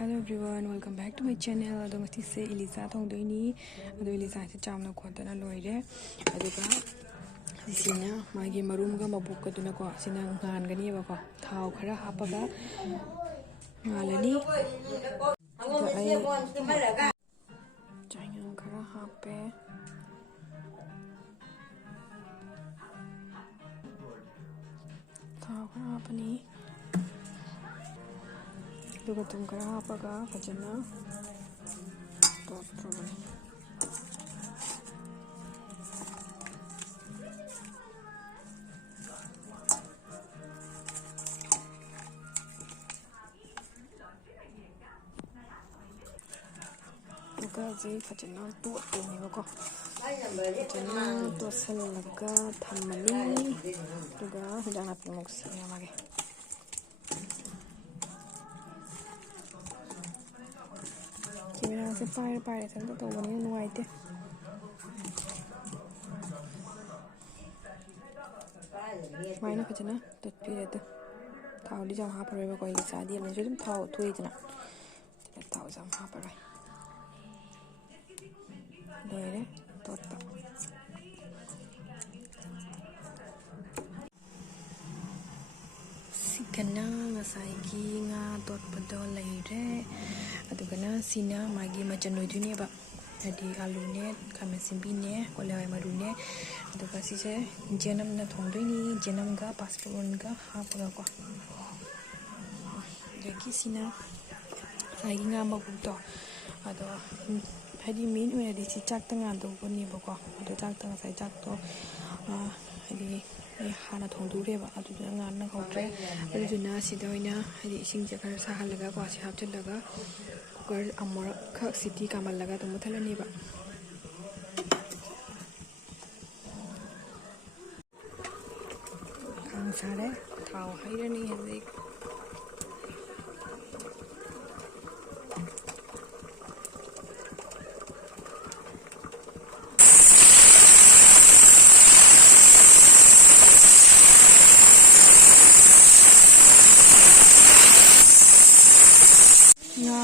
Hello everyone, welcome back to my channel. Ado ngasi se Elisa thongdoini. Ado Elisa se chamna khotana loire. Aduga sisina magi marum ga mabuk kaduna ko sina ngan gani ba ko. Thau khara hapaga ngalani. Jangan khara hape. Thau khara hapani. Duga tum khara hapaga fajana. Jadi fajana tuat ini bako. Fajana tuat selaga thamani. Juga sudah nak muksi ya mage. Kimera se pare tanto to bani nuai te. Maina fajana tuat pire tu. Tahu di jam apa reba kau ini sadi. Mesti tu tahu tu itu na. Tahu jam apa reba. Loire tota sikana ngasai gi nga dot pado leire adugana sina magi machanoi dune ba adi alu ne kamasimbi ne kolai maru ne aduga sise jenam na thongdoi ni jenam ga passport ga hapaga ko deki sina agi nga magu to ado hadi main una di cak tengah tu pun ni boko, ada cak tengah saya cak tu, hadi hana thong dure ba, adu tu ngan na kau tre, adu tu nasi dah ina hadi sing jakar sahal laga, kau asyik hab cel laga, kau amor kak city kamal laga tu muthal ni ba. Kang sare, thau hai ni hadi.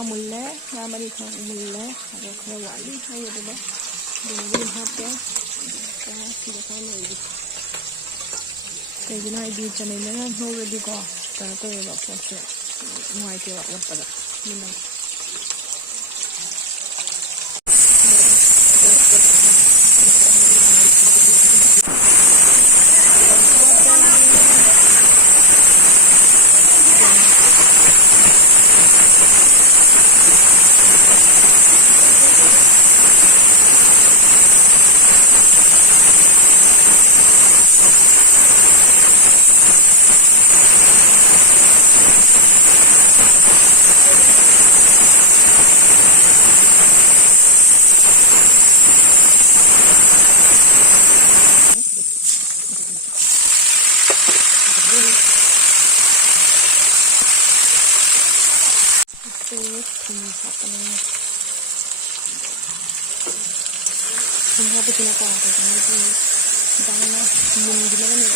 Mulle, mari kau mulle, ada kau wali, ayo dulu, dulu lihat ya, kita tidak tahu lagi. Kayak gini di channel ni kan, hau lagi kau, karena tu ya bapa saya, muai tu apa pada, minum. Semua begini apa? Kemudian janganlah menggila ni.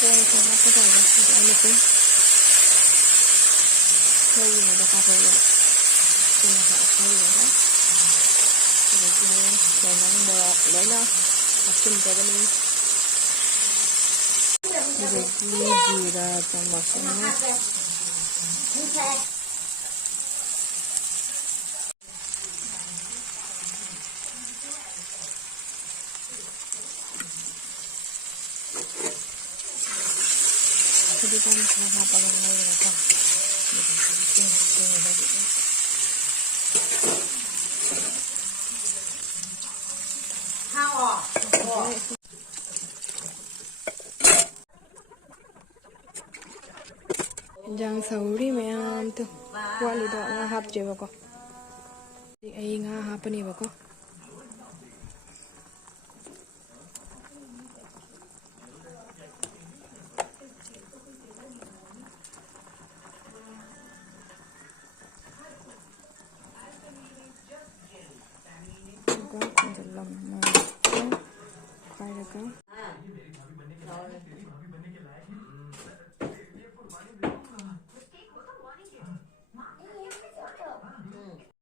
Kau semua apa saja? Ada ni pun. Kau ini dah kafir lagi. Semua kafir lagi. Jadi jangan bawa lena. Asyik jaga ni. Jadi jira tambah semua. Jadi kan apa yang mau kita jangan sauri memang tu wali doa ngahap je bako ai ngahap ni bako dalam khai ra